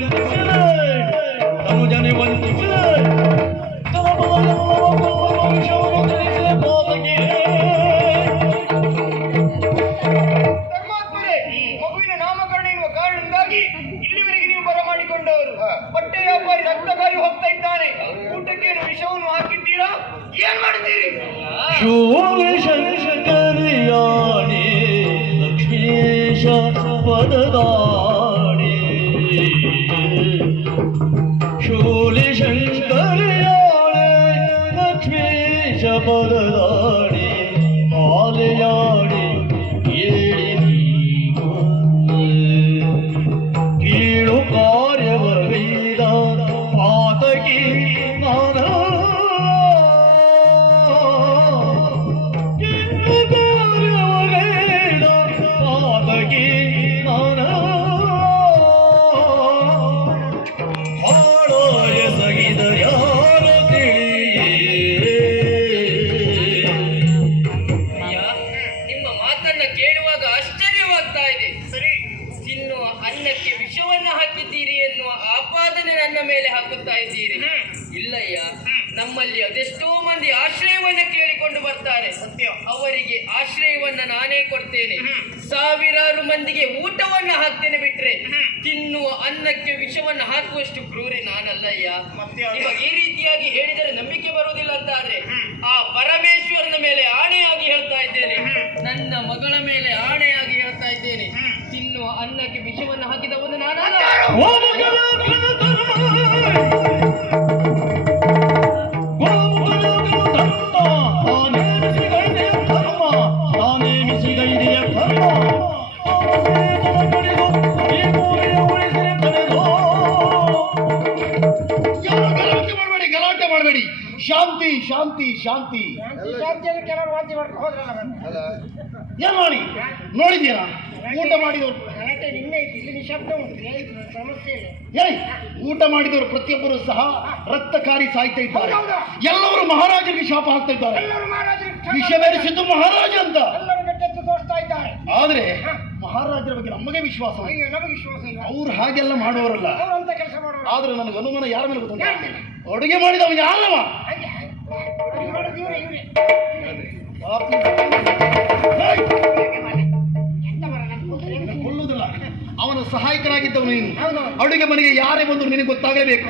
ವಂಚಿಸಿದೆ ತನುಜನೆ ವಂಚಿಸಿದೆ ವಿಷವನ್ನು ತಿಳಿಸಿದೆ ಪಾತಕಿ. ಧರ್ಮಾತ್ಮರೇ, ಮಗುವಿನ ನಾಮಕರಣ ಎನ್ನುವ ಕಾರಣದಿಂದಾಗಿ ಇಲ್ಲಿವರೆಗೆ ನೀವು ಬರಮಾಡಿಕೊಂಡವರು. ಬಟ್ಟೆ ವ್ಯಾಪಾರಿ ರಕ್ತಕಾರಿ ಹೋಗ್ತಾ ಇದ್ದಾನೆ. ಊಟಕ್ಕೆ ವಿಷವನ್ನು ಹಾಕಿದ್ದೀರಾ? ಏನ್ ಮಾಡಿದ್ದೀರಿ? ಶೂಲಿಶಂಕರಿಯಾಣಿ ಲಕ್ಷ್ಮೀಶ ಪದದಾಣಿ ಶೂಲಿಶಂಕರಿಯಾಣಿ ಲಕ್ಷ್ಮೀಶ ಪದದಾಣಿ ಆಲಯಾಣಿ ಏಳಿ ಕೀಳು ಕಾರ್ಯವೈದ ಪಾತಕಿ ನಾನ ಇಲ್ಲಯ್ಯ, ನಮ್ಮಲ್ಲಿ ಅದೆಷ್ಟೋ ಮಂದಿ ಆಶ್ರಯವನ್ನ ಕೇಳಿಕೊಂಡು ಬರ್ತಾರೆ. ಅವರಿಗೆ ಆಶ್ರಯವನ್ನ ನಾನೇ ಕೊಡ್ತೇನೆ. ಸಾವಿರಾರು ಮಂದಿಗೆ ಊಟವನ್ನ ಹಾಕ್ತೇನೆ. ಬಿಟ್ರೆ ತಿನ್ನುವ ಅನ್ನಕ್ಕೆ ವಿಷವನ್ನ ಹಾಕುವಷ್ಟು ಕ್ರೂರಿ ನಾನಲ್ಲಯ್ಯ. ಇವಾಗ ಈ ರೀತಿಯಾಗಿ ಹೇಳಿದರೆ ನಂಬಿಕೆ ಬರುವುದಿಲ್ಲ ಅಂತ ಆದ್ರೆ ಆ ಪರಮೇಶ್ವರನ ಮೇಲೆ ಆಣೆಯಾಗಿ ಹೇಳ್ತಾ ಇದ್ದೇನೆ, ನನ್ನ ಮಗಳ ಮೇಲೆ ಆಣೆಯಾಗಿ ಹೇಳ್ತಾ ಇದ್ದೇನೆ, ತಿನ್ನುವ ಅನ್ನಕ್ಕೆ ವಿಷವನ್ನ ಹಾಕಿದವನು ನಾನಲ್ಲ. ಗಲಾಟೆ ಮಾಡಬೇಡಿ. ಶಾಂತಿ ಶಾಂತಿ ಶಾಂತಿ. ಏನ್ ಮಾಡಿ ನೋಡಿದ್ದೀರಾ? ಊಟ ಮಾಡಿದವರು ಊಟ ಮಾಡಿದವರು ಪ್ರತಿಯೊಬ್ಬರು ಸಹ ರಕ್ತಕಾರಿ ಸಾಯ್ತಾ ಇದ್ದಾರೆ. ಎಲ್ಲರೂ ಮಹಾರಾಜರಿಗೆ ಶಾಪ ಹಾಕ್ತಾ ಇದ್ದಾರೆ. ವಿಷವೇರಿಸಿದ್ದು ಮಹಾರಾಜ ಅಂತ. ಆದ್ರೆ ಮಹಾರಾಜರ ಬಗ್ಗೆ ನಮಗೆ ವಿಶ್ವಾಸ. ಅವ್ರು ಹಾಗೆಲ್ಲ ಮಾಡುವವರಲ್ಲ. ಆದ್ರೆ ನನಗೆ ಅನುಮಾನ ಯಾರ ಮೇಲೆ ಗೊತ್ತ? ಅಡುಗೆ ಮಾಡಿದವ ಯಾರವ? ಕೊಲ್ಲುವುದಿಲ್ಲ. ಅವನ ಸಹಾಯಕರಾಗಿದ್ದವನು ನೀನು. ಅಡುಗೆ ಮನೆಗೆ ಯಾರೇ ಬಂದ್ರು ನಿನಗೆ ಗೊತ್ತಾಗಲೇಬೇಕು.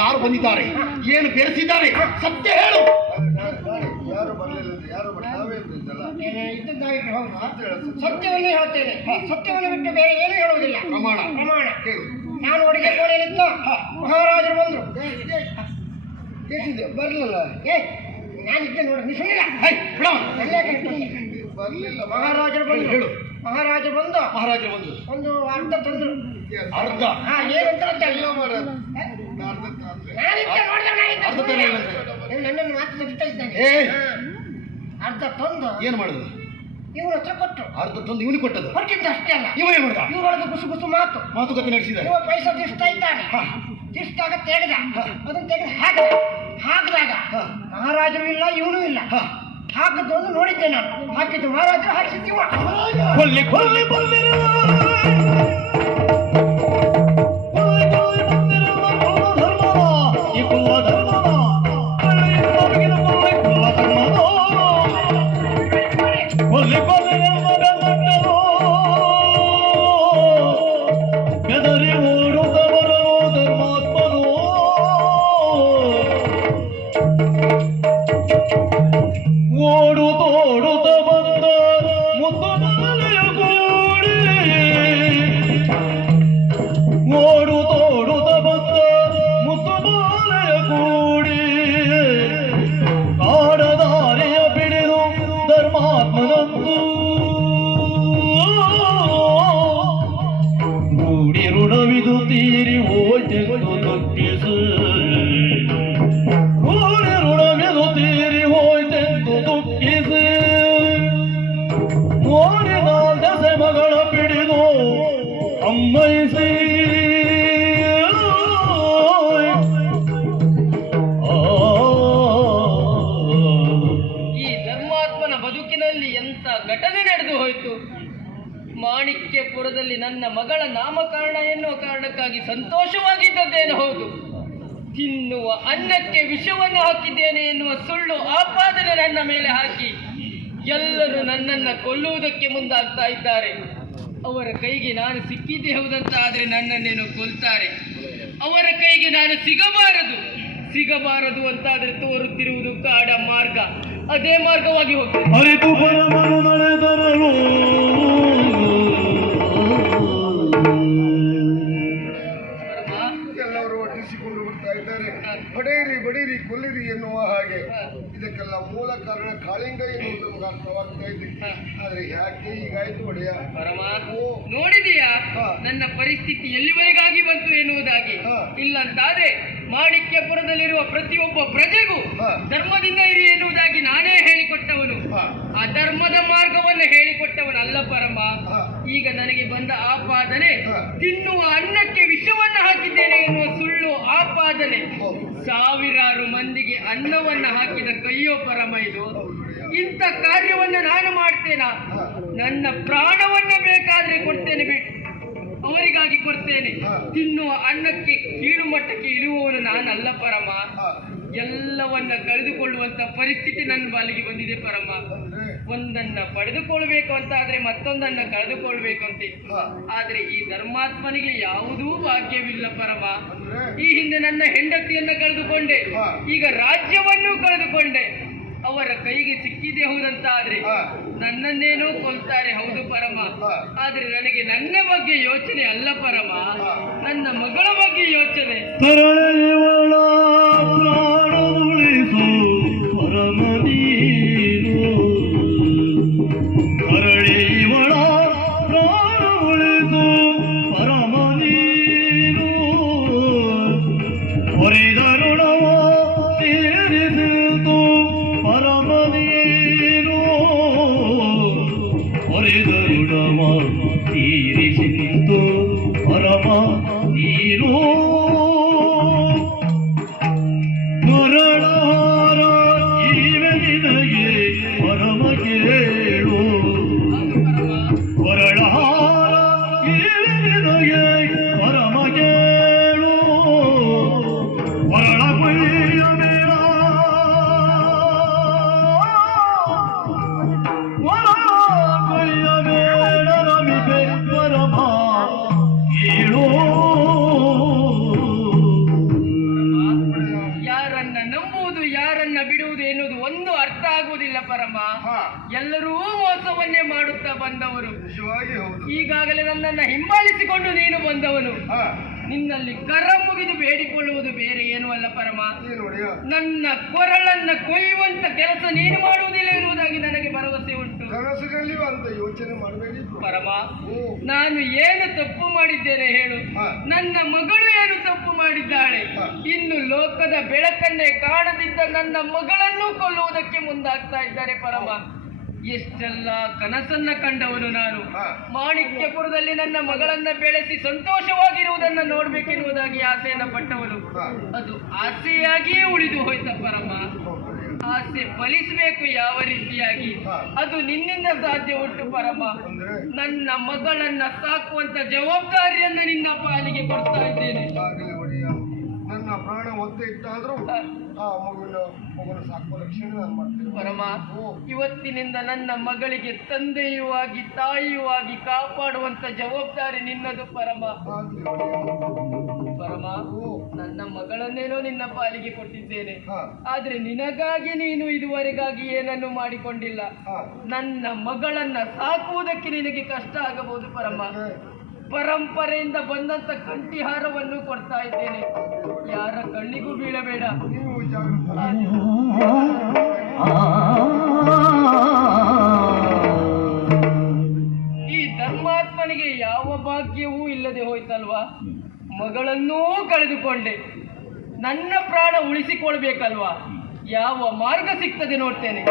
ಯಾರು ಬಂದಿದ್ದಾರೆ, ಏನು ಬೆರೆಸಿದ್ದಾರೆ, ಸತ್ಯ ಹೇಳು. ಸತ್ಯವನ್ನೇ ಹೇಳ್ತೇನೆ. ಸತ್ಯವನ್ನು ಬಿಟ್ಟು ಬೇರೆ ಏನು ಹೇಳುವುದಿಲ್ಲ. ಪ್ರಮಾಣ ಪ್ರಮಾಣ. ನಾನು ಅಡುಗೆ ಕೋಣೆಯಲ್ಲಿದ್ದ ಮಹಾರಾಜರು ಬಂದ್ರು. ಬರ್ಲಿಲ್ಲ. ನಾನಿದ್ದೆ ನೋಡಿ, ನೀ ಸುಮ್ಮನಿಲ್ಲ. ಮಹಾರಾಜರು ಬಂದು ಹೇಳು. ಮಹಾರಾಜರು ಬಂದು ಒಂದು ಅರ್ಧ ತಂದ್ರು. ಅರ್ಧ ಏನಂತ ನನ್ನನ್ನು ಮಾತು ತೆಗಿತಾ ಇದ್ದಾನೆ. ಅರ್ಧ ತಂದು ಏನ್ ಮಾಡುದು? ಇವ್ರ ಹತ್ರ ಕೊಟ್ಟು ಅರ್ಧ ತಂದು ಇವನಿಗೆ ಕೊಟ್ಟದ್ದು. ಕೊಟ್ಟಿದ್ದ ಅಷ್ಟೇ ಅಲ್ಲ, ಇವನೇ ಮಾಡ್ದ. ಇವ್ರೊಳಗೆ ಗುಸು ಗುಸು ಮಾತುಕತೆ ನಡೆಸಿದ. ಇವ ಪೈಸಾ ತಿರ್ಸ್ತಾ ಇದ್ದಾನೆ. ತಿರ್ಸ್ದಾಗ ತೆಗೆದ, ಅದನ್ನ ತೆಗೆದು ಹಾಕಿದಾಗ ಮಹಾರಾಜರು ಇಲ್ಲ, ಇವನು ಇಲ್ಲ. ಹಾಕಿದ್ದೊಂದು ನೋಡಿದ್ದೆ ನಾನು. ಹಾಕಿದ್ದು ಮಹಾರಾಜರು, ಹಾಕಿಸಿದ್ದೀವ. ಕೊಲ್ಲಿ ಕೊಲ್ಲಿ ಬಂದಿರುವ ಈ ಕುಲ್ಲ ಧರ್ಮದ ಕೊಲ್ಲಿ ಕೊಲ್ಲಿ ಬೆದರಿ ಓಡುತ್ತವರನು ಧರ್ಮಾತ್ಮನು ಓಡುತ್ತ ಬಂದ ಮುದ್ದು ಮಾಲೆಯ ಕೂಡಿ ಓಡುತ್ತ ಬಂದ ಮುದ್ದು ಮಾಲೆಯ ಕೂಡಿ ಕಾಡದಾರಿಯ ಬಿಡಿದು ಧರ್ಮಾತ್ಮನಂದು ರೂಢಿ ಋಣವಿದು ತೀರಿ ಹೋಯ್ತೆಂದು ದುಃಖಿಸು ರೂಢಿ ಋಣವಿದು ತೀರಿ ಹೋಯ್ತೆಂದು ದುಃಖಿಸಿ ಓಡಿದ ದಸೆ ಮಗಳ ಬಿಡಿದು ಅಮ್ಮೈಸಿ ಈ ಧರ್ಮಾತ್ಮನ ಬದುಕಿನಲ್ಲಿ ಎಂತ ಘಟನೆ ನಡೆದು ಹೋಯಿತು. ಮಾಣಿಕ್ಯಪುರದಲ್ಲಿ ನನ್ನ ಮಗಳ ನಾಮಕರಣ ಎನ್ನುವ ಕಾರಣಕ್ಕೆ ಕೊಳ್ಳುವುದಕ್ಕಾಗಿ ಸಂತೋಷವಾಗಿದ್ದದ್ದೇನು ಹೌದು. ತಿನ್ನುವ ಅನ್ನಕ್ಕೆ ವಿಷವನ್ನು ಹಾಕಿದ್ದೇನೆ ಎನ್ನುವ ಸುಳ್ಳು ಆಪಾದನೆ ನನ್ನ ಮೇಲೆ ಹಾಕಿ ಎಲ್ಲರೂ ನನ್ನನ್ನು ಕೊಲ್ಲುವುದಕ್ಕೆ ಮುಂದಾಗ್ತಾ ಇದ್ದಾರೆ. ಅವರ ಕೈಗೆ ನಾನು ಸಿಕ್ಕಿದ್ದೇ ಹೌದಂತಾದರೆ ನನ್ನನ್ನೇನು ಕೊಲ್ತಾರೆ. ಅವರ ಕೈಗೆ ನಾನು ಸಿಗಬಾರದು ಅಂತಾದರೆ ತೋರುತ್ತಿರುವುದು ಕಾಡ ಮಾರ್ಗ, ಅದೇ ಮಾರ್ಗವಾಗಿ ಹೋಗ್ತದೆ. ಅರಿತು ಪರಮನು ನಡೆದರಲು ಎಲ್ಲರೂ ಒಟ್ಟಿಸಿಕೊಂಡು ಬರ್ತಾ ಇದ್ದಾರೆ. ಬಡೀರಿ ಕೊಲ್ಲಿರಿ ಎನ್ನುವ ಹಾಗೆ ಇದಕ್ಕೆಲ್ಲ ಮೂಲ ಕಾರಣ ಕಾಳಿಂಗ ಎನ್ನುವುದು ನಮಗೆ ಅರ್ಥವಾಗ್ತಾ ಇದೆ. ಆದ್ರೆ ಯಾಕೆ ಹೀಗಾಯ್ತು ಒಡೆಯ? ಪರಮ ನೋಡಿದೀಯಾ ನನ್ನ ಪರಿಸ್ಥಿತಿ ಎಲ್ಲಿವರೆಗಾಗಿ ಬಂತು ಎನ್ನುವುದಾಗಿ? ಇಲ್ಲಂತಾದ್ರೆ ಮಾಣಿಕ್ಯಪುರದಲ್ಲಿರುವ ಪ್ರತಿಯೊಬ್ಬ ಪ್ರಜೆಗೂ ಧರ್ಮದಿಂದ ಇರಿ ಎನ್ನುವುದಾಗಿ ನಾನೇ ಹೇಳಿಕೊಟ್ಟವನು, ಅಧರ್ಮದ ಮಾರ್ಗವನ್ನು ಹೇಳಿಕೊಟ್ಟವನಲ್ಲ ಪರಮ. ಈಗ ನನಗೆ ಬಂದ ಆಪಾದನೆ ತಿನ್ನುವ ಅನ್ನಕ್ಕೆ ವಿಷವನ್ನು ಹಾಕಿದ್ದೇನೆ ಎನ್ನುವ ಸುಳ್ಳು ಆಪಾದನೆ. ಸಾವಿರಾರು ಮಂದಿಗೆ ಅನ್ನವನ್ನು ಹಾಕಿದ ಕೈಯೋ ಪರಮ ಇದು. ಇಂಥ ಕಾರ್ಯವನ್ನು ನಾನು ಮಾಡ್ತೇನಾ? ನನ್ನ ಪ್ರಾಣವನ್ನ ಬೇಕಾದ್ರೆ ಕೊಡ್ತೇನೆ, ಅವರಿಗಾಗಿ ಕೊಡ್ತೇನೆ. ತಿನ್ನುವ ಅನ್ನಕ್ಕೆ ಕೀಳು ಮಟ್ಟಕ್ಕೆ ಇಳುವವನು ನಾನಲ್ಲ ಪರಮ. ಎಲ್ಲವನ್ನ ಕಳೆದುಕೊಳ್ಳುವಂತ ಪರಿಸ್ಥಿತಿ ನನ್ನ ಬಾಲಿಗೆ ಬಂದಿದೆ ಪರಮ. ಒಂದನ್ನ ಪಡೆದುಕೊಳ್ಬೇಕು ಅಂತ ಆದ್ರೆ ಮತ್ತೊಂದನ್ನ ಕಳೆದುಕೊಳ್ಬೇಕು ಅಂತೆ. ಆದ್ರೆ ಈ ಧರ್ಮಾತ್ಮನಿಗೆ ಯಾವುದೂ ಭಾಗ್ಯವಿಲ್ಲ ಪರಮ. ಈ ಹಿಂದೆ ನನ್ನ ಹೆಂಡತಿಯನ್ನ ಕಳೆದುಕೊಂಡೆ, ಈಗ ರಾಜ್ಯವನ್ನು ಕಳೆದುಕೊಂಡೆ. ಅವರ ಕೈಗೆ ಸಿಕ್ಕಿದೆ ಹೌದಂತ ಆದ್ರೆ ನನ್ನನ್ನೇನೋ ಕೊಲ್ತಾರೆ, ಹೌದು ಪರಮ. ಆದ್ರೆ ನನಗೆ ನನ್ನ ಬಗ್ಗೆ ಯೋಚನೆ ಅಲ್ಲ ಪರಮ, ನನ್ನ ಮಗಳ ಬಗ್ಗೆ ಯೋಚನೆ. ತರಳೆಯವಳ ಪ್ರಾಣ ಉಳಿಸು ಪರಮ ನೀನು, ತರಳೆಯವಳ ಪ್ರಾಣ ಉಳಿಸು ಪರಮ ನೀನು, ಹೊರಿದರುಣವ ತೀರಿಸಿತು ಪರಮ ನೀನು, ಹೊರಿದರುಣವ ತೀರಿಸಿತು ಪರಮ ನೀನು. ಹೊರಳಾರ ಇವೆ ನಿನಗೆ ಪರಮ ಕೇಳು, ಹೊರಳಾರ ಇವೆ ನಿನಗೆ ಪರಮ ಕೇಳು, ಹೊರಳ ಕೊಯ್ಯ ಬೇಡ, ಹೊರಳ ಕೊಯ್ಯ ಬೇಡ ನಮಿಗೆ ಪರಮ ಕೇಳು. ಯಾರನ್ನ ನಂಬುವುದು ಯಾರನ್ನ ಬಿಡುವುದು ಎನ್ನುವುದು ಒಂದು ಅರ್ಥ ಆಗುವುದಿಲ್ಲ ಪರಮ. ಎಲ್ಲರೂ ಮೋಸವನ್ನೇ ಮಾಡುತ್ತಾ ಬಂದವರು. ನಿಜವಾಗಿ ಹೌದು. ಈಗಾಗಲೇ ನನ್ನನ್ನ ಹಿಂಬಾಲಿಸಿಕೊಂಡು ನೀನು ಬಂದವನು. ನಿನ್ನಲ್ಲಿ ಕರ ಮುಗಿದು ಬೇಡಿಕೊಳ್ಳುವುದು ಬೇರೆ ಏನೂ ಅಲ್ಲ ಪರಮ. ಏನು ಒಡೆಯ? ನನ್ನ ಕೊರಳನ್ನ ಕೊಯ್ಯುವಂತ ಕೆಲಸ ನೀನು ಮಾಡುವುದಿಲ್ಲ ಎನ್ನುವುದಾಗಿ ನನಗೆ ಭರವಸೆ ಉಂಟು ಕನಸಿನಲ್ಲಿಯೂ ಅಂತ ಯೋಚನೆ ಮಾಡಬೇಡಿ ಪರಮ. ನಾನು ಏನು ತಪ್ಪು ಮಾಡಿದ್ದೇನೆ ಹೇಳು? ನನ್ನ ಮಗಳು ಏನು ತಪ್ಪು ಮಾಡಿದ್ದಾಳೆ? ಇನ್ನು ಲೋಕದ ಬೆಳಕನ್ನೇ ಕಾಣದಿದ್ದ ನನ್ನ ಮಗಳನ್ನು ಕೊಲ್ಲುವುದಕ್ಕೆ ಮುಂದಾಗ್ತಾ ಇದ್ದಾರೆ ಪರಮ. ಎಷ್ಟೆಲ್ಲ ಕನಸನ್ನ ಕಂಡವನು ನಾನು. ಮಾಣಿಕ್ಯಪುರದಲ್ಲಿ ನನ್ನ ಮಗಳನ್ನ ಬೆಳೆಸಿ ಸಂತೋಷವಾಗಿರುವುದನ್ನ ನೋಡ್ಬೇಕೆನ್ನುವುದಾಗಿ ಆಸೆಯನ್ನ ಪಟ್ಟವನು. ಅದು ಆಸೆಯಾಗಿಯೇ ಉಳಿದು ಹೋಯ್ತ ಪರಮ. ಆಸೆ ಫಲಿಸಬೇಕು ಯಾವ ರೀತಿಯಾಗಿ? ಅದು ನಿನ್ನಿಂದ ಸಾಧ್ಯ ಉಂಟು ಪರಮ. ನನ್ನ ಮಗಳನ್ನ ಸಾಕುವಂತ ಜವಾಬ್ದಾರಿಯನ್ನ ನಿನ್ನ ಪಾಲಿಗೆ ಕೊಡ್ತಾ ಇದ್ದೇನೆ. ಆಗಲಿ ಒಡೆಯ, ನನ್ನ ಪ್ರಾಣ ಒತ್ತೆ ಇಟ್ಟಾದ್ರೂ ಆ ಮಗನ ಸಾಕುವ ರಕ್ಷಣೆ ನಾನು ಮಾಡ್ತೇನೆ ಪರಮ. ಇವತ್ತಿನಿಂದ ನನ್ನ ಮಗಳಿಗೆ ತಂದೆಯೂ ಆಗಿ ತಾಯಿಯೂ ಆಗಿ ಕಾಪಾಡುವಂತ ಜವಾಬ್ದಾರಿ ನಿನ್ನದು ಪರಮ. ಪರಮ, ನನ್ನ ಮಗಳನ್ನೇನೋ ನಿನ್ನ ಪಾಲಿಗೆ ಕೊಟ್ಟಿದ್ದೇನೆ. ಆದ್ರೆ ನಿನಗಾಗಿ ನೀನು ಇದುವರೆಗಾಗಿ ಏನನ್ನು ಮಾಡಿಕೊಂಡಿಲ್ಲ. ನನ್ನ ಮಗಳನ್ನ ಸಾಕುವುದಕ್ಕೆ ನಿನಗೆ ಕಷ್ಟ ಆಗಬಹುದು ಪರಮ. ಪರಂಪರೆಯಿಂದ ಬಂದಂತ ಕಂಠಿಹಾರವನ್ನು ಕೊಡ್ತಾ ಇದ್ದೇನೆ. ಯಾರ ಕಣ್ಣಿಗೂ ಬೀಳಬೇಡ. ನೀವು ಜಾಗೃತ. ಈ ಧರ್ಮಾತ್ಮನಿಗೆ ಯಾವ ಭಾಗ್ಯವೂ ಇಲ್ಲದೆ ಹೋಯ್ತಲ್ವಾ? ಮಗಳನ್ನೂ ಕಳೆದುಕೊಂಡೆ, ನನ್ನ ಪ್ರಾಣ ಉಳಿಸಿಕೊಳ್ಬೇಕಲ್ವಾ? ಯಾವ ಮಾರ್ಗ ಸಿಗ್ತದೆ ನೋಡ್ತೇನೆ.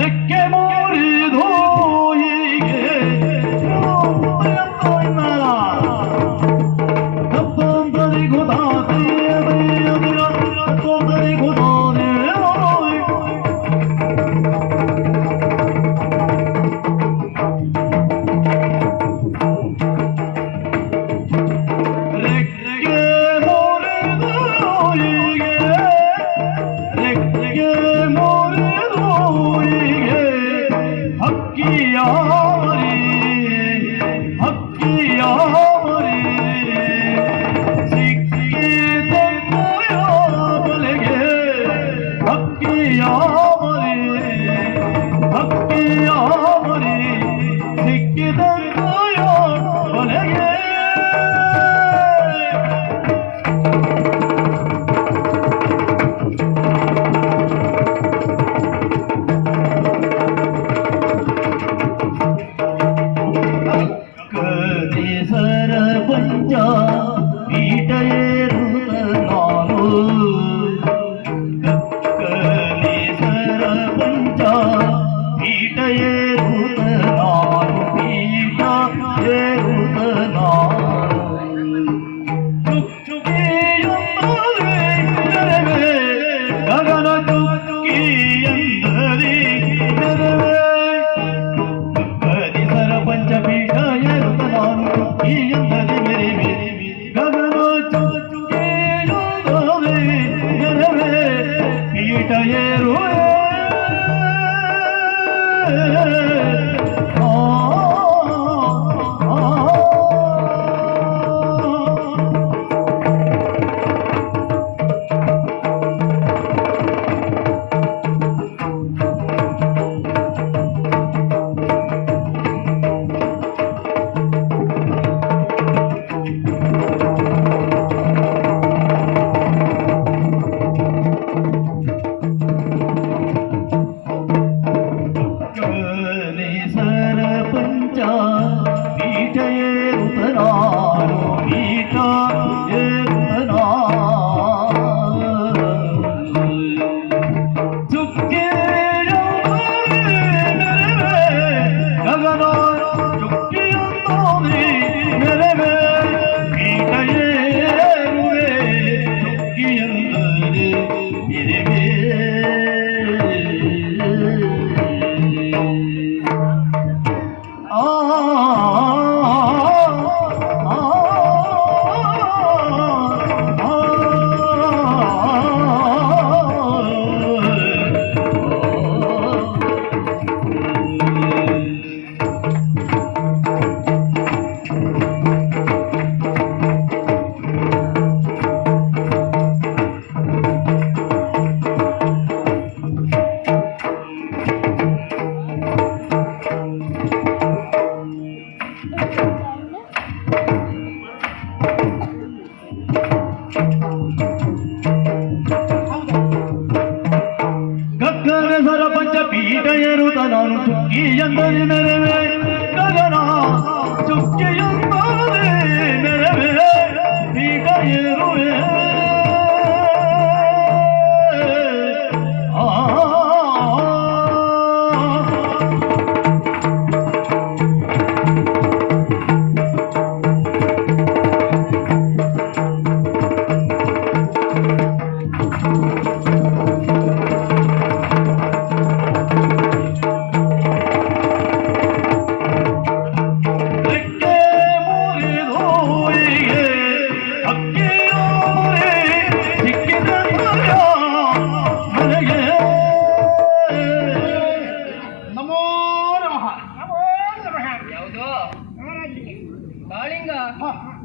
ರೆಕ್ಕೆ ಮುರಿದು ಹೀಗೆ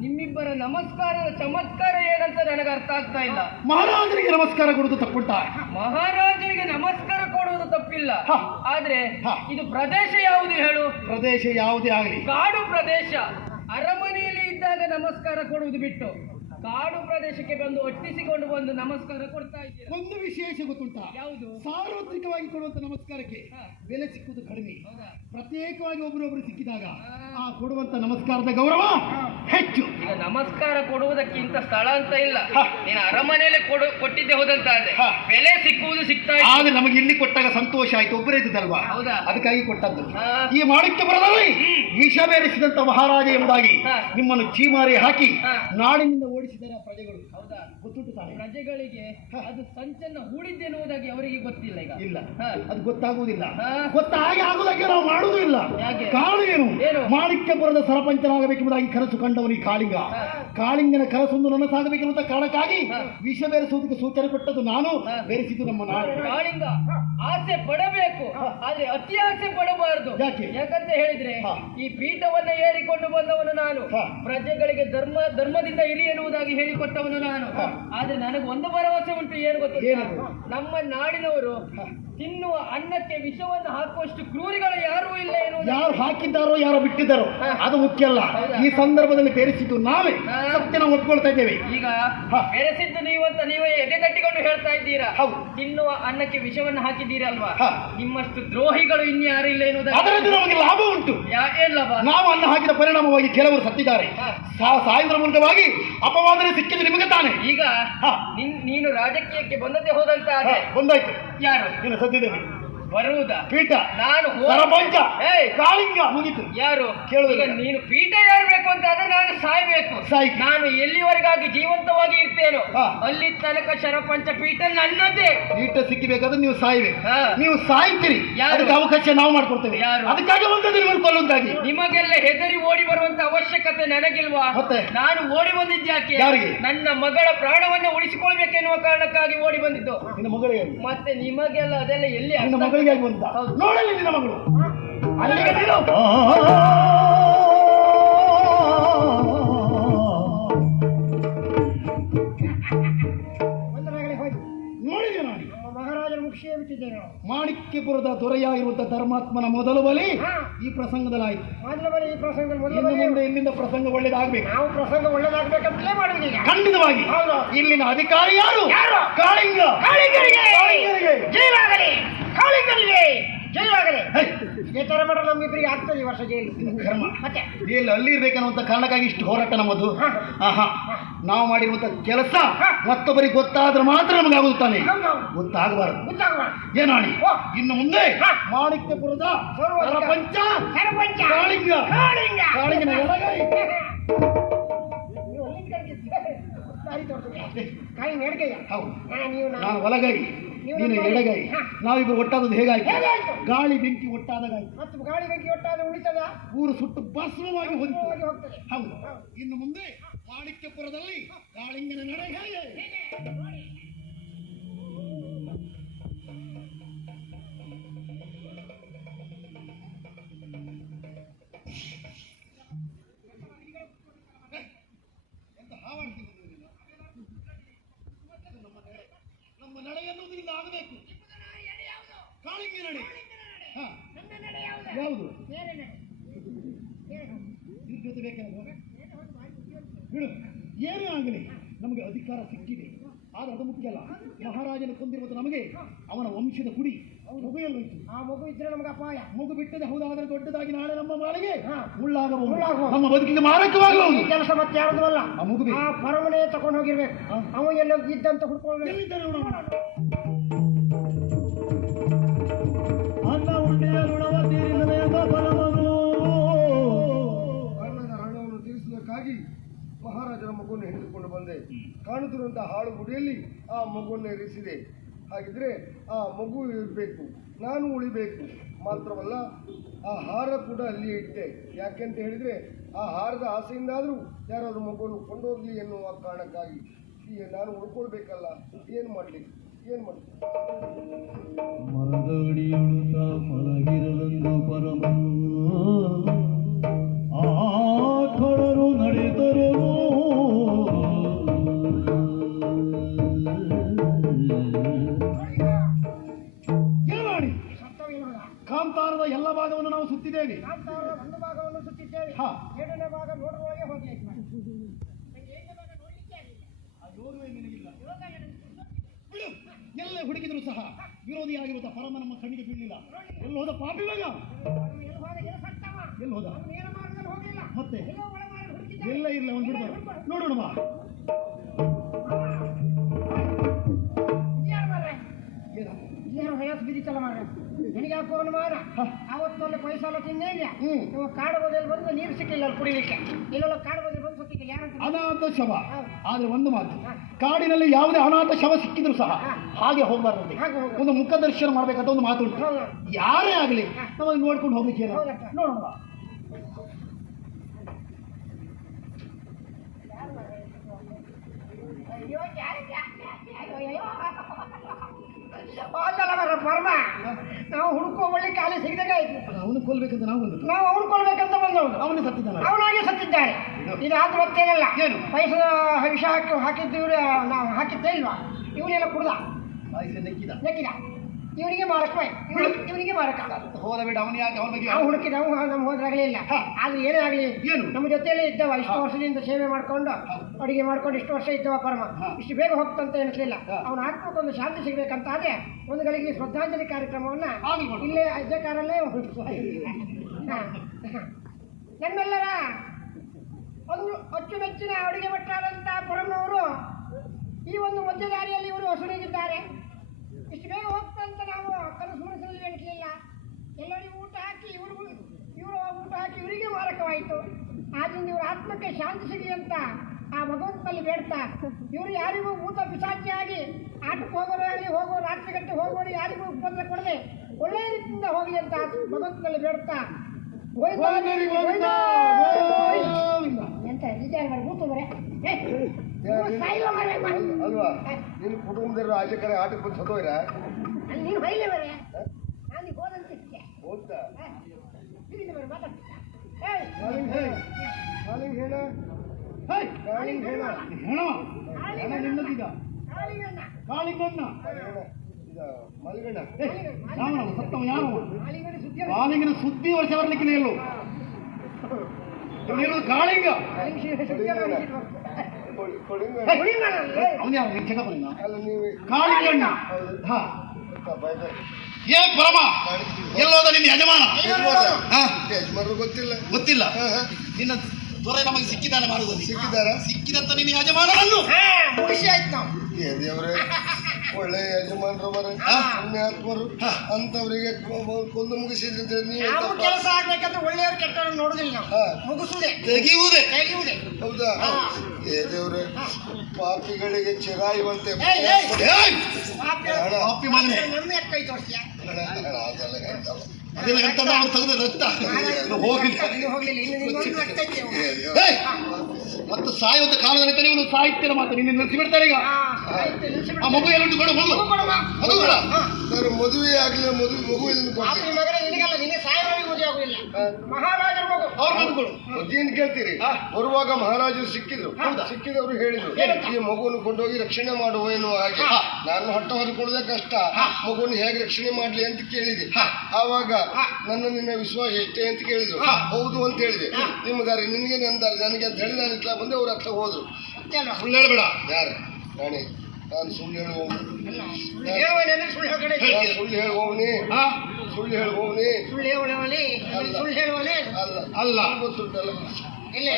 ನಿಮ್ಮಿಬ್ಬರ ನಮಸ್ಕಾರದ ಚಮತ್ಕಾರ ಏನಂತ ನನಗೆ ಅರ್ಥ ಆಗ್ತಾ ಇಲ್ಲ. ಮಹಾರಾಜರಿಗೆ ನಮಸ್ಕಾರ ಕೊಡುವುದು ತಪ್ಪುಂಟ? ಮಹಾರಾಜರಿಗೆ ನಮಸ್ಕಾರ ಕೊಡುವುದು ತಪ್ಪಿಲ್ಲ, ಆದ್ರೆ ಇದು ಪ್ರದೇಶ ಯಾವುದು ಹೇಳು? ಪ್ರದೇಶ ಯಾವುದೇ ಆಗಲಿ, ಕಾಡು ಪ್ರದೇಶ. ಅರಮನೆಯಲ್ಲಿ ಇದ್ದಾಗ ನಮಸ್ಕಾರ ಕೊಡುವುದು ಬಿಟ್ಟು ಕಾಡು ಪ್ರದೇಶಕ್ಕೆ ಬಂದು ಒಟ್ಟಿಸಿಕೊಂಡು ಬಂದು ನಮಸ್ಕಾರ ಕೊಡ್ತಾ ಇದ್ದೀರಾ. ಒಂದು ವಿಶೇಷ ಗೊತ್ತುಂಟ? ಯಾವುದು? ಸಾರ್ವತ್ರಿಕವಾಗಿ ಕೊಡುವಂತ ನಮಸ್ಕಾರಕ್ಕೆ ಬೆಲೆ ಸಿಕ್ಕುವುದು ಕಡಿಮೆ. ಪ್ರತ್ಯೇಕವಾಗಿ ಒಬ್ಬರೊಬ್ಬರು ಸಿಕ್ಕಿದಾಗ ಆ ಕೊಡುವಂತ ನಮಸ್ಕಾರದ ಗೌರವ ಹೆಚ್ಚು. ಈಗ ನಮಸ್ಕಾರ ಕೊಡುವುದಕ್ಕಿಂತ ಸ್ಥಳ ಅಂತ ಇಲ್ಲ, ನೀನು ಅರಮನೆಯಲ್ಲೇ ಕೊಟ್ಟಿದ್ದೆ ಹೋದಂತ ಆದ್ರೆ ಬೆಲೆ ಸಿಕ್ಕುವುದು ಸಿಗ್ತಾ ಇದೆ. ಆದ್ರೆ ನಮಗೆ ಇಲ್ಲಿ ಕೊಟ್ಟಾಗ ಸಂತೋಷ ಆಯ್ತು, ಒಬ್ಬರೇ ಇದ್ದಲ್ವಾ, ಹೌದಾ? ಅದಕ್ಕಾಗಿ ಕೊಟ್ಟದ್ದು. ಈ ಮಾಣಿಕ್ಯಪುರದಲ್ಲಿ ವಿಷ ಬೇರಿಸಿದಂತ ಮಹಾರಾಜ ಎಂಬುದಾಗಿ ನಿಮ್ಮನ್ನು ಚೀಮಾರಿ ಹಾಕಿ ನಾಡಿನಿಂದ ಓಡಿಸಿದರ ಪ್ರಜೆಗಳು. ಹೌದಾ? ಗೊತ್ತುಂಟು ತಾನೆ? ಪ್ರಜೆಗಳಿಗೆ ಅದು ಸಂಚನ್ನ ಹೂಡಿದ್ದೆನ್ನುವುದಾಗಿ ಅವರಿಗೆ ಗೊತ್ತಿಲ್ಲ. ಈಗ ಇಲ್ಲ, ಅದು ಗೊತ್ತಾಗುವುದಿಲ್ಲ. ಗೊತ್ತಾಗಿ ಆಗುವುದಕ್ಕೆ ನಾವು ಮಾಡುವುದೂ ಇಲ್ಲ. ಕಾರಣ ಏನು? ಮಾಣಿಕ್ಯಪುರದ ಸರಪಂಚನಾಗಬೇಕೆಂಬುದಾಗಿ ಕನಸು ಕಂಡವನಿಗೆ ಕಾಳಿಂಗ. ಕಾಳಿಂಗನ ಕನಸೊಂದು ನನಸಾಗಬೇಕೆನ್ನುವಂತ ಕಾರಣಕ್ಕಾಗಿ ವಿಷ ಬೇರಿಸುವುದಕ್ಕೆ ಸೂಚನೆ ಕೊಟ್ಟದ್ದು ನಾನು, ಬೇರಿಸಿದ್ದು ನಮ್ಮ ನಾಡು. ಕಾಳಿಂಗ ಆಸೆ ಪಡಬೇಕು, ಆದ್ರೆ ಅತಿ ಆಸೆ ಪಡಬಾರದು. ಯಾಕಂತ ಹೇಳಿದ್ರೆ ಈ ಪೀಠವನ್ನ ಏರಿಕೊಂಡು ಬಂದವನು ನಾನು, ಪ್ರಜೆಗಳಿಗೆ ಧರ್ಮದಿಂದ ಇರಿ ಎನ್ನುವುದಾಗಿ ಹೇಳಿಕೊಟ್ಟವನು ನಾನು. ಆದ್ರೆ ನನಗೆ ಒಂದು ಭರವಸೆ ಉಂಟು. ಏನು ಗೊತ್ತು? ನಮ್ಮ ನಾಡಿನವರು ತಿನ್ನುವ ಅನ್ನಕ್ಕೆ ವಿಷವನ್ನು ಹಾಕುವಷ್ಟು ಕ್ರೂರಿಗಳು ಯಾರೂ ಇಲ್ಲ ಎನ್ನುವುದು ಯಾರು ಹಾಕಿದ್ದಾರೋ ಯಾರೋ ಬಿಟ್ಟಿದ್ದಾರೋ ಅದು ಮುಖ್ಯ ಅಲ್ಲ. ಈ ಸಂದರ್ಭದಲ್ಲಿ ಬೇರೆಸಿದ್ದು ನಾವೇ, ಸತ್ಯ ನಾವು ಒಪ್ಕೊಳ್ತಾ ಇದ್ದೇವೆ. ಈಗ ಹಾ. ಬೆರೆಸಿದ್ದು ನೀವಂತ ನೀವೇ ಎದೆ ತಟ್ಟಿಕೊಂಡು ಹೇಳ್ತಾ ಇದ್ದೀರಾ. ಹೌದು. ತಿನ್ನುವ ಅನ್ನಕ್ಕೆ ವಿಷವನ್ನು ಹಾಕಿದ್ದೀರಲ್ವಾ, ಹಾ. ನಿಮ್ಮಷ್ಟು ದ್ರೋಹಿಗಳು ಇನ್ಯಾರು ಇಲ್ಲ ಅದರಲ್ಲಿ ನಮಗೆ ಲಾಭ ಉಂಟು. ಏನ್ ಲಾಭ? ನಾವು ಅನ್ನ ಹಾಕಿದ ಪರಿಣಾಮವಾಗಿ ಕೆಲವರು ಸತ್ತಿದ್ದಾರೆ. ಸಾಯುವುದರ ಮೂಲಕವಾಗಿ ಅಪವಾದನೆ ಸಿಕ್ಕಿದ್ದು ನಿಮಗೆ ತಾನೆ. ಈಗ ಹಾ. ನೀನು ರಾಜಕೀಯಕ್ಕೆ ಬಂದದ್ದೇ ಹೋದಂತ ಆದ್ರೆ ಒಂದಾಯ್ತು. ಯಾರು ನೀನು ಸತ್ತಿದ್ದೇವೆ. ಬರುವುದ ಪೀಠ, ನಾನು ಸರಪಂಚ, ಏಯ್! ಕಾಳಿಂಗ ಮುಗಿತು. ಯಾರು ಕೇಳುವುದಿಲ್ಲ. ಈಗ ನೀನು ಪೀಠ ಯಾರಬೇಕು ಅಂತ ಆದ್ರೆ ನಾನು ಸಾಯ್ಬೇಕು. ಸಾಯ್ತು. ನಾನು ಎಲ್ಲಿವರೆಗಾಗಿ ಜೀವಂತವಾಗಿ ಇರ್ತೇನೋ ಹಾ. ಅಲ್ಲಿ ತನಕ ಶರಪಂಚ ಪೀಠ ನನ್ನದೇ. ಪೀಠ ಸಿಕ್ಕಿಬೇಕಾದ್ರೆ ನೀವು ಸಾಯ್ಬೇಕು. ಹಾ. ನೀವು ಸಾಯ್ತೀರಿ, ಯಾರು? ಅದಕ್ಕೆ ಅವಕಾಶ ನಾವು ಮಾಡ್ಕೊಡ್ತೇವೆ. ಯಾರು? ಅದಕ್ಕಾಗಿ ಬಂದದ್ದು ನಿಮ್ಮನ್ನು ಕೊಲ್ಲುವುದಾಗಿ. ನಿಮಗೆಲ್ಲ ಹೆದರಿ ಓಡಿ ಬರುವಂತ ಅವಶ್ಯಕತೆ ನನಗಿಲ್ವಾ? ಮತ್ತೆ? ನಾನು ಓಡಿ ಬಂದಿದ್ಯಾಕೆ? ಯಾರಿಗೆ? ನನ್ನ ಮಗಳ ಪ್ರಾಣವನ್ನ ಉಳಿಸಿಕೊಳ್ಬೇಕೆನ್ನುವ ಕಾರಣಕ್ಕಾಗಿ ಓಡಿ ಬಂದಿದ್ದು. ನಿನ್ನ ಮಗಳಿಗೆ ಮತ್ತೆ ನಿಮಗೆಲ್ಲ ಅದೆಲ್ಲ ಎಲ್ಲಿ ನಿನ್ನ ಅರ್ಥ? ಮಗಳಿಗೆ ಆಗಿ ಬಂದ. ಹೌದು. ನೋಡಲಿ ನಿನ್ನ ಮಗಳು ಅಲ್ಲಿಗೆ ನೀನು. ನೋಡಿದೆ ನಾನು ಮಹಾರಾಜರ ಮುಖ್ಯ ಬಿಟ್ಟಿದ್ದೇನೆ. ಮಾಣಿಕ್ಯಪುರದ ದೊರೆಯಾಗಿರುವಂತಹ ಧರ್ಮಾತ್ಮನ ಮೊದಲು ಬಲಿ ಈ ಪ್ರಸಂಗದಲ್ಲಾಯ್ತು. ಮೊದಲ ಬಾರಿ ಈ ಪ್ರಸಂಗದಲ್ಲಿ ಮೊದಲ ಇನ್ನು ಬಾರಿ ಮುಂದೆ ಇಲ್ಲಿಂದ ಪ್ರಸಂಗ ಒಳ್ಳೇದಾಗ್ಬೇಕು. ನಾವು ಪ್ರಸಂಗ ಒಳ್ಳೇದಾಗ್ಬೇಕಂತಲೇ ಮಾಡುವುದೀಗ. ಖಂಡಿತವಾಗಿ. ಹೌದು. ಇಲ್ಲಿನ ಅಧಿಕಾರಿ ಯಾರು? ಯಾರು? ಕಾಳಿಂಗ. ಕಾಳಿಂಗರಿಗೆ ಕಾಳಿಂಗರಿಗೆ. ಜೈಲಾಗಲಿ, ಕಾಳಿಂಗರಿಗೆ ಜೈಲಾಗಲಿ. ಹೇ, ಈ ತರ ಮಾಡಿದ್ರೆ ನಮ್ಮಿಬ್ಬರಿಗೆ ಆಗ್ತದೆ ಈ ವರ್ಷ ಜೈಲು. ಕರ್ಮ. ಮತ್ತೆ ಇಲ್ಲಿ ಅಲ್ಲಿ ಇರ್ಬೇಕನ್ನುವಂತ ಕಾರಣಕ್ಕಾಗಿ ಇಷ್ಟು ಹೋರಾಟ ನಮ್ಮದು. ಆಹಾ, ನಾವು ಮಾಡಿರುವಂತ ಕೆಲಸ ಮತ್ತೊಬ್ಬರಿಗೆ ಗೊತ್ತಾದ್ರೆ ಮಾತ್ರ ನಮಗಾಗುದು ತಾನೆ, ಗೊತ್ತಾಗಬಾರದು. ಗೊತ್ತಾಗಬಾರ್ದು. ಏನಾಣಿ ಓ. ಇನ್ನು ಮುಂದೆ ಮಾಣಿಕ್ಯಪುರದ ಸರಪಂಚ ಸರಪಂಚ ಕಾಳಿಂಗ. ಕಾಳಿಂಗ. ಕಾಳಿಂಗನ ಎಡಗೈ. ನೀವು ಅಲ್ಲಿಂದ ಕರ್ಕಿದ್ದೀರಿ. ದಾರಿ ತೋರಿಸಿ. ಕಾಳಿಂಗ ಎಡಗೈಯ? ಹೌದು. ನೀವು ನಾನು ಬಲಗೈ, ನೀನು ಎಡಗೈ. ನಾವಿಬ್ರು ಒಟ್ಟಾದದ್ದು ಹೇಗಾಯ್ತು? ಹೇಗಾಯ್ತು? ಗಾಳಿ ಬೆಂಕಿ ಒಟ್ಟಾದಾಗಾಯ್ತು. ಮತ್ತು ಗಾಳಿ ಬೆಂಕಿ ಒಟ್ಟಾದ್ರೆ ಉಳಿತದ? ಊರು ಸುಟ್ಟು ಭಸ್ಮವಾಗಿ ಹೋಗಿತ್ತು. ಹೋಗ್ತದೆ. ಹೌದು. ಇನ್ನು ಮುಂದೆ ಮಾಣಿಕ್ಯಪುರದಲ್ಲಿ ಕಾಳಿಂಗನ ನಡೆ ಹೇಗೆ? ಎಂತ ಹಾವಾಡ್ತಿ ಬಂದಿದ್ದೀರಿ? ನಮ್ಮ ನಡೆ ಎನ್ನುವುದರಿಂದ ಆಗಬೇಕು. ಕಾಳಿಂಗ ನಡೆ. ಹಾ, ಯಾವುದು? ಇದ್ರ ಜೊತೆ ಬೇಕೇನೋ ಬಿಡು. ಏನೇ ಆಗಲಿ ನಮಗೆ ಅಧಿಕಾರ ಸಿಕ್ಕಿದೆ. ಆದ್ರೆ ಅದು ಮುಖ್ಯ ಅಲ್ಲ. ಮಹಾರಾಜನ ಕೊಂದಿರುವುದು ನಮಗೆ ಅವನ ವಂಶದ ಕುಡಿ ಮಗುಯಲ್ಲೋಯ್ತು. ಆ ಮಗು ಇದ್ರೆ ನಮ್ಗೆ ಅಪಾಯ. ಮಗು ಬಿಟ್ಟದೆ ಹೌದಾದ್ರೆ ದೊಡ್ಡದಾಗಿ ನಾಳೆ ನಮ್ಮ ಮಾಳಿಗೆ ಮುಳ್ಳಾಗಬಹುದು, ಮುಳ್ಳಾಗಬಹುದು. ನಮ್ಮ ಬದುಕಿಗೆ ಮಾರಕವಾಗಬಹುದು. ಈ ಕೆಲಸ ಮತ್ತೆ ಯಾರ್ದು ಅಲ್ಲ. ಆ ಮಗು ಬೇಕು. ಆ ಪರಮನೆ ತಗೊಂಡು ಹೋಗಿರ್ಬೇಕು. ಅವ ಎಲ್ಲ ಇದ್ದಂತ ಹುಡ್ಕೊಳ್ಬೇಕು. ಎಲ್ಲಿದ್ದಾನೆ ನೋಡೋಣ. ಕಾರಣದ ಹಣವನ್ನು ತೀರಿಸುವುದಕ್ಕಾಗಿ ಮಹಾರಾಜರ ಮಗುವನ್ನು ಹಿಡಿದುಕೊಂಡು ಬಂದೆ. ಕಾಣುತ್ತಿರುವಂತಹ ಹಾಳು ಗುಡಿಯಲ್ಲಿ ಆ ಮಗುವನ್ನು ಇರಿಸಿದೆ. ಹಾಗಿದ್ರೆ ಆ ಮಗು ಇರಬೇಕು, ನಾನು ಉಳಿಬೇಕು. ಮಾತ್ರವಲ್ಲ ಆ ಹಾರ ಕೂಡ ಅಲ್ಲಿ ಇಟ್ಟೆ. ಯಾಕೆಂತ ಹೇಳಿದರೆ ಆ ಹಾರದ ಆಸೆಯಿಂದಾದರೂ ಯಾರಾದರೂ ಮಗುವನ್ನು ಕೊಂಡೋಗಲಿ ಎನ್ನುವ ಕಾರಣಕ್ಕಾಗಿ. ಈಗ ನಾನು ಉಳ್ಕೊಳ್ಬೇಕಲ್ಲ, ಏನು ಮಾಡಲಿ ಏನು ಮಾಡಲಿ? ಮರದಡಿಯುಳುತ್ತ ಮಲಗಿರಲೆಂದು ಪರಮನು ಆಠಳರು ನಡೆದರು. ಏನಾಡಿ ಕಾಂತಾರದ ಎಲ್ಲ ಭಾಗವನ್ನು ನಾವು ಸುತ್ತಿದ್ದೇವೆ. ಕಾಂತಾರದ ಒಂದು ಭಾಗವನ್ನು ಸುತ್ತಿದ್ದೇವೆ. ಹಾ. ಎರಡನೇ ಭಾಗ ನೋಡುವೊಳಗೆ ಹೋಗ್ಲಿಕ್ಕೆ ಬಿಡು. ಎಲ್ಲ ಹುಡುಕಿದ್ರು ಸಹ ವಿರೋಧಿಯಾಗಿರುವಂತಹ ಪರಮ ನಮ್ಮ ಕಣ್ಣಿಗೆ ಬೀಳಲಿಲ್ಲ. ಎಲ್ಲಿ ಹೋದ ಪಾಪಿ ಮಗ? ಎಲ್ಲಿ ಹೋದ? ಹೋಗ್ಲಿಲ್ಲ. ಮತ್ತೆ ಎಲ್ಲೋ ಒಳಮಾರಿ ಹುಡುಕಿದ್ದ. ಎಲ್ಲ ಇರಲಿ, ಅವನು ಬಿಡ್ಬಾರ. ನೋಡೋಣ ಬಾ. ಯಾರು ಮಾರ್ರೆ? ಏನ? ಏನು ಹಯಾಸ್ ಬಿದ್ದಿತ್ತಲ್ಲ ಮಾರ್ರೆ. ನಿನಗೆ ಯಾಕೋ ಅವನು ಮಾರ ಅವತ್ತಲ್ಲಿ ಪೈಸಾಲ ತಿನ್ನೇ ಇಲ್ಲ. ನೀವು ಕಾಡು ಬದಿಯಲ್ಲಿ ಬಂದು ನೀರು ಸಿಕ್ಕಿಲ್ಲ ಅಲ್ಲಿ ಕುಡಿಲಿಕ್ಕೆ. ಇಲ್ಲೆಲ್ಲ ಕಾಡು ಬದಿಯಲ್ಲಿ ಬಂದು ಸಿಕ್ಕಿಲ್ಲ. ಯಾರಂತ ಅನಾಥ ಶವ. ಆದ್ರೆ ಒಂದು ಮಾತು, ಕಾಡಿನಲ್ಲಿ ಯಾವುದೇ ಅನಾಥ ಶವ ಸಿಕ್ಕಿದ್ರು ಸಹ ಹಾಗೆ ಹೋಗಬಾರ್ದು. ಒಂದು ಮುಖ ದರ್ಶನ ಮಾಡ್ಬೇಕಂತ ಒಂದು ಮಾತು ಉಂಟು. ಯಾರೇ ಆಗಲಿ ನಮಗೆ ನೋಡ್ಕೊಂಡು ಹೋಗ್ಲಿಕ್ಕೆ ಏನೋ ನೋಡೋಣ. ಅದಲ್ಲ ಮರ ಪರಮ. ನಾವು ಹುಡುಕೋ ಒಳ್ಳೆ ಕಾಲ ಸಿಗದಾಗ ಆಯ್ತು. ಅವನು ಕೊಲ್ಬೇಕಂತ ನಾವು ಬಂದು ನಾವು ಅವ್ನು ಕೊಲ್ಬೇಕಂತ ಬಂದವನು. ಅವನೇ ಸತ್ತಿದ್ದಾನೆ. ಅವನಾಗೆ ಸತ್ತಿದ್ದಾನೆ. ಇದು ಆದ ಮತ್ತೇನಲ್ಲ. ಏನು? ಪೈಸದ ವಿಷ ಹಾಕಿದ್ದು ಇವ್ರು ನಾವು ಹಾಕಿದ್ದೇ ಇಲ್ವಾ? ಇವನೆಲ್ಲ ಕುಡ್ದ ಆಯ್ತು, ನೆಕ್ಕಿದ. ನೆಕ್ಕಿದ. ಇವನಿಗೆ ಮಾರಕ ಇವನಿಗೆ ಮಾರಕ ಹೋದ ಬಿಡ ಅವನು ಯಾಕೆ ಅವನ ಬಗ್ಗೆ ನಾವು ಹುಡುಕಿದ ನಮ್ಗೆ ಹೋದ್ರಾಗಲಿಲ್ಲ. ಆದ್ರೆ ಏನೇ ಆಗಲಿ ಏನು? ನಮ್ಮ ಜೊತೆಯಲ್ಲೇ ಇದ್ದವ, ಇಷ್ಟು ವರ್ಷದಿಂದ ಸೇವೆ ಮಾಡ್ಕೊಂಡು ಅಡಿಗೆ ಮಾಡ್ಕೊಂಡು ಇಷ್ಟು ವರ್ಷ ಇದ್ದವ ಪರಮ, ಇಷ್ಟು ಬೇಗ ಹೋಗ್ತಂತ ಎನಿಸ್ಲಿಲ್ಲ. ಅವನ ಆತ್ಮಕ್ಕೊಂದು ಶಾಂತಿ ಸಿಗ್ಬೇಕಂತ ಆದ್ರೆ ಒಂದು ಗಳಿಗೆ ಶ್ರದ್ಧಾಂಜಲಿ ಕಾರ್ಯಕ್ರಮವನ್ನ ಇಲ್ಲೇ ಅಜ್ಜಕಾರಲ್ಲೇ ನಮ್ಮೆಲ್ಲರ ಒಂದು ಅಚ್ಚುಮೆಚ್ಚಿನ ಅಡುಗೆ ಭಟ್ರಾದಂತ ಪರಮನವರು ಈ ಒಂದು ಮಧ್ಯ ದಾರಿಯಲ್ಲಿ ಇವರು ಹೊಸಣಿಗಿದ್ದಾರೆ. ಇಷ್ಟು ಬೇಗ ಹೋಗ್ತಂತ ನಾವು ಕನಸು ಮನಸ್ಸಲ್ಲಿ ಎಣಿಸಲಿಲ್ಲ. ಎಲ್ಲರಿಗೂ ಊಟ ಹಾಕಿ ಇವರು ಊಟ ಹಾಕಿ ಇವರಿಗೆ ಮಾರಕವಾಯಿತು. ಆದ್ರಿಂದ ಇವರ ಆತ್ಮಕ್ಕೆ ಶಾಂತಿ ಸಿಗಲಿ ಅಂತ ಆ ಭಗವಂತನಲ್ಲಿ ಬೇಡ್ತಾ, ಇವರು ಯಾರಿಗೂ ಊಟ ಪಿಸಾಚಿಯಾಗಿ ಆಟಕ್ಕೆ ಹೋಗೋ ರಾತ್ರಿ ಗಂಟೆ ಹೋಗೋರು ಯಾರಿಗೂ ಉಪದ್ರ ಕೊಡದೆ ಒಳ್ಳೆಯ ರೀತಿಯಿಂದ ಹೋಗಲಿ ಅಂತ ಭಗವಂತನಲ್ಲಿ ಬೇಡ್ತಾ ಎಂತ ವಿಚಾರ ಮಾಡಿ ಕೂತಂದ್ರೆ ಅಲ್ವಾ ನಿನ್ನ ಕುಟುಂಬದವರು ರಾಜಕೀಯ ಆಟಕ್ಕೆ ಬಂದು ಸತ್ತೋಯ್ರ ನೀನು ಬೈಲೆ ಬರೇ ನಾನು ಹೋದಂತೆ ಹೋಗ್ತಾ ಮಾತಾಡ್ತಿದ್ದ ಹೆಣ ನಿನ್ನದೀಗ ಕಾಳಿಗಣ್ಣ ಮಲ್ಗಣ್ಣ ಯಾವನವ ಸತ್ತವ ಯಾವನವ ಕಾಳಿಂಗನ ಸುದ್ದಿ ವರ್ಷ ಬರ್ಲಿಕ್ಕಿಲ್ಲ ಎಲ್ಲೂ ಇಲ್ಲಿರೋದು ಕಾಳಿಂಗ ಅವನು ಯಾರು ಚೆಕಪ್ಪನಿನ ಅಲ್ಲ ನೀವು ಕಾಳಿಗಣ್ಣ ಏಕ್ ಪರಮ ಎಲ್ಲೋದ ನಿನ್ನ ಯಜಮಾನ ಯಜಮಾನರು ಗೊತ್ತಿಲ್ಲ ಗೊತ್ತಿಲ್ಲ ನಿನ್ನ ದೊರೆ ನಮಗೆ ಸಿಕ್ಕಿದ್ದಾನೆ ಮಾರುವುದಲ್ಲಿ ಸಿಕ್ಕಿದ್ದಾರಾ? ಸಿಕ್ಕಿದಂತ ನಿನ್ನ ಯಜಮಾನನನ್ನು ಮುಗಿಸಿ ಆಯ್ತು ನಾವು ದೇವ್ರೆ ಒಳ್ಳೆ ಯಜಮಾನರು ಬರ ಪುಣ್ಯಾತ್ಮರು ಅಂತವರಿಗೆ ಕೊಂದು ಮುಗಿಸಿದ್ರೆ ನಾವು ಕೆಲಸ ಆಗ್ಬೇಕಂದ್ರೆ ಒಳ್ಳೆಯವ್ರು ಕೆಟ್ಟವ್ರು ನೋಡುದಿಲ್ಲ ನಾವು ಮುಗಿಸುದೇ ತೆಗೆಯುವುದೇ ಹೌದಾ ಏ ದೇವ್ರೆ ಪಾಪಿಗಳಿಗೆ ಚಿರಾಯುವಂತೆ ಪಾಪಿ ಮಗನೇ ನಮ್ಮ ಎಕ್ಕೈ ತೋರಿಸ್ತೀಯ ಅದೆಲ್ಲ ಎಂತ ಅವ್ರು ತೆಗೆದ ರಕ್ತ ಹೋಗಿಲ್ಲ ಹೋಗ್ಲಿಲ್ಲ ಇನ್ನು ನಿನ್ನೊಂದು ರಕ್ತ ಐತೆ ಅವ್ನು. ಮತ್ತು ಸಾಯುವಂತ ಕಾಲದಲ್ಲಿ ಇವನು ಸಾಹಿತ್ಯದ ಮಾತು ನಿನ್ನ ನಿಲ್ಲಿಸಿಬಿಡ್ತಾರೆ ಈಗ ಆಯ್ತು, ನಿಲ್ಸಿಬಿಡು. ಆ ಮಗು ಎಲ್ಲುಂಟು ಕೊಡು ಮಗು ಕೊಡಮ್ಮ. ಮಗು ಕೊಡ ನಾನು ಮದುವೆ ಆಗಲಿಲ್ಲ ಮಗು ಇದನ್ನು ಪಾಪಿ ಮಗನೇ ನಿನಗಲ್ಲ, ನಿನಗೆ ಸಾಯೋರಿಗೆ ಮದುವೆ ಆಗುದಿಲ್ಲ. ಮಹಾರಾಜರ ಮಗು ಅವ್ರ ಮಗು ಕೊಡು ಬುದ್ಧಿಯನ್ನು ಕೇಳ್ತೀರಿ ಬರುವಾಗ ಮಹಾರಾಜರು ಸಿಕ್ಕಿದ್ರು ಸಿಕ್ಕಿದವರು ಹೇಳಿದ್ರು ಈ ಮಗುವನ್ನು ಕೊಂಡೋಗಿ ರಕ್ಷಣೆ ಮಾಡುವ ಎನ್ನುವ ಹಾಗೆ ನಾನು ಹೊಟ್ಟೆ ಹೊರಕೊಳ್ಳೋದೇ ಕಷ್ಟ ಮಗುವನ್ನು ಹೇಗೆ ರಕ್ಷಣೆ ಮಾಡ್ಲಿ ಅಂತ ಕೇಳಿದೆ. ಆವಾಗ ನನ್ನ ನಿನ್ನ ವಿಶ್ವಾಸ ಎಷ್ಟೇ ಅಂತ ಕೇಳಿದ್ರು. ಹೌದು ಅಂತ ಹೇಳಿದೆ. ನಿಮ್ಮ ದಾರಿ ನಿನಗೆ ಅಂದಾರೆ ನನಗೆ ಅಂತ ಹೇಳಿ ನಾನು ಇಟ್ಲ ಬಂದೆ ಅವ್ರ ಹತ್ರ ಹೋದ್ರು. ಸುಳ್ಳು ಹೇಳ್ಬೇಡ ಯಾರು ನಾನೇ ನಾನು ಸುಳ್ಳು ಹೇಳುವವನು ಸುಳ್ಳು ಹೇಳ್ಕಡೆ ಸುಳ್ಳು ಹೇಳುವವನೇ ಸುಳ್ಳು ಹೇಳುವವನೇ ಸುಳ್ಳು ಹೇಳುವವನೇ ಸುಳ್ಳು ಹೇಳುವವನೇ ಅಲ್ಲ ಅಲ್ಲ ಗೊತ್ತುಂಟಲ್ಲ ಇಲ್ಲ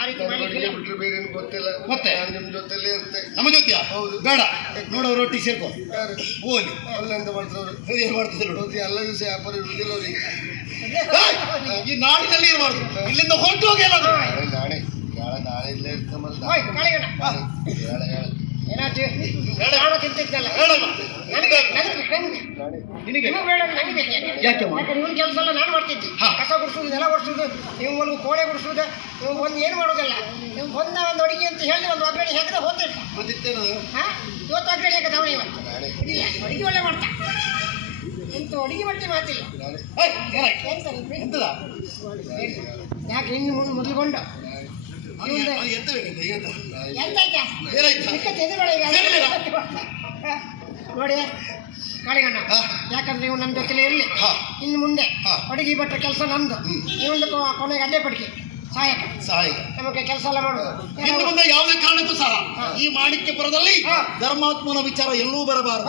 ಆ ರೀತಿ ಮಾಡಿದ್ದಿಲ್ಲ. ಬಿಟ್ರೆ ಬೇರೆ ಏನು ಗೊತ್ತಿಲ್ಲ. ಮತ್ತೆ? ನಾನು ನಿಮ್ಮ ಜೊತೆಲೇ ಇರ್ತೆ. ನಮ್ಮ ಜೊತೆಯ ಹೌದು. ಬೇಡ ನೋಡೋ ರೊಟ್ಟಿ ಸೇರ್ಕೋ ಯಾರು ಹೋಗಿ ಅಲ್ಲ ಎಂತ ಮಾಡ್ತಾರೆ ಏನ್ ಮಾಡ್ತಿದ್ರು ನೋಡು. ಎಲ್ಲ ದಿವಸ ವ್ಯಾಪಾರ ಇರುವುದಿಲ್ಲ ಅವ್ರಿಗೆ. ಈ ನಾಡಿನಲ್ಲಿ ಇರಬಾರ್ದು ಇಲ್ಲಿಂದ ಹೊರಟು ಹೋಗಿ ಎಲ್ಲಾದ್ರೂ ನಾಳೆ ನಾಳೆ ಇಲ್ಲೇ ಇರ್ತಮಲ್ಲ. ಓಯ್, ಕಾಳಿಗಣ್ಣ. ಹೇಳ ಹೇಳ ಏನಾಯ್ತು? ನಾನು ತಿಂತಿದ್ದಲ್ಲ. ಹೇಳಮ್ಮ ನನಗೆ ನಿನಗೆ ನೀವು ಬೇಡ, ನನಗೆ ಬೇಕು. ಯಾಕೆ ಯಾಕಂದ್ರೆ ಇವನ್ ಕೆಲಸ ಎಲ್ಲ ನಾನು ಮಾಡ್ತಿದ್ದೆ. ಕಸ ಗುಡಿಸೋದು, ನೆಲ ಒಡಿಸೋದು, ನೀವು ಒಂದು ಕೋಣೆ ಗುಡಿಸೋದು, ನೀವು ಒಂದು ಏನು ಮಾಡೋದಲ್ಲ. ನೀವು ಬಂದ ಒಂದು ಅಡಿಗೆ ಅಂತ ಹೇಳಿ ಒಂದು ಒಗ್ಗರಣೆ ಹಾಕಿದ್ರೆ ಹೋಗ್ತೇನೆ. ಗೊತ್ತಿತ್ತೇನದು ಇವತ್ತು ಒಗ್ಗರಣೆ ಹಾಕದ ಅವನು ಇವತ್ತು ಇಲ್ಲ, ಅಡಿಗೆ ಒಳ್ಳೆ ಮಾಡ್ತಾ ಎಂತ ಅಡಿಗೆ ಮಾಡ್ತಿ ಮಾತಿಲ್ಲ. ಎಂತ ಎಂತದ ಯಾಕೆ ಹಿಂಗೆ ಮೊದಲುಗೊಂಡು ಎಂತ ಬೇಕಿತ್ತು ಎಂತ ಎಂತಾಯ್ತಾ ಏನಾಯ್ತು ನೋಡಿ ಕಾಳಿಗಣ್ಣ, ಯಾಕಂದ್ರೆ ನೀವು ನನ್ನ ಜೊತೆಲೇ ಇರಲಿ. ಇನ್ನು ಮುಂದೆ ಅಡಿಗೆ ಭಟ್ರ ಕೆಲಸ ನಂದು, ನೀವೊಂದು ಕೊನೆಗೆ ಅಡ್ಡೆ ಪಡಿಕೆ ಸಹಾಯಕ ನಮಗೆ ಕೆಲಸ ಎಲ್ಲ ಮಾಡೋದು. ಇನ್ನು ಮುಂದೆ ಯಾವುದೇ ಕಾರಣಕ್ಕೂ ಸಹ ಈ ಮಾಣಿಕ್ಯಪುರದಲ್ಲಿ ಧರ್ಮಾತ್ಮನ ವಿಚಾರ ಎಲ್ಲೂ ಬರಬಾರದು.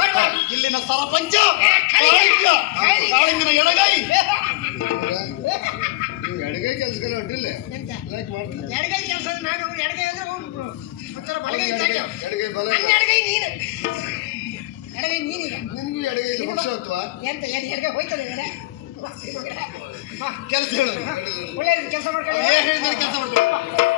ಇಲ್ಲಿನ ಸರಪಂಚ ಕಾಳಿಂಗನ ಎಡಗೈ ನೀವು ಎಡಗೈ ಕೆಲಸಗಳು ಹೊಂಟಿಲ್ಲ ಎಂತ ಲೈಕ್ ಮಾಡ್ತೀನಿ. ಎಡಗೈ ಕೆಲಸ ನಾನು ಎಡಗೈ ಅಂದ್ರೆ ಒಂಥರ ಬಲಗೈ ಎಡಗೈ ಬಲ ಎಡಗೈ ನೀನು ಎಡಗೈ ನೀನೀಗ ನಿನ್ಗೂ ಎಡಗೈಲಿ ಪಕ್ಷತ್ವ ಎಂತ ಎಡಗೈ ಹೋಯ್ತದೆ ಕೆಲಸ ಹೇಳೋದು ಒಳ್ಳೆ ಕೆಲಸ ಮಾಡ್ಕೊಳ್ಳಿ. ಕೆಲಸ ಮಾಡ್ಕೊಂಡು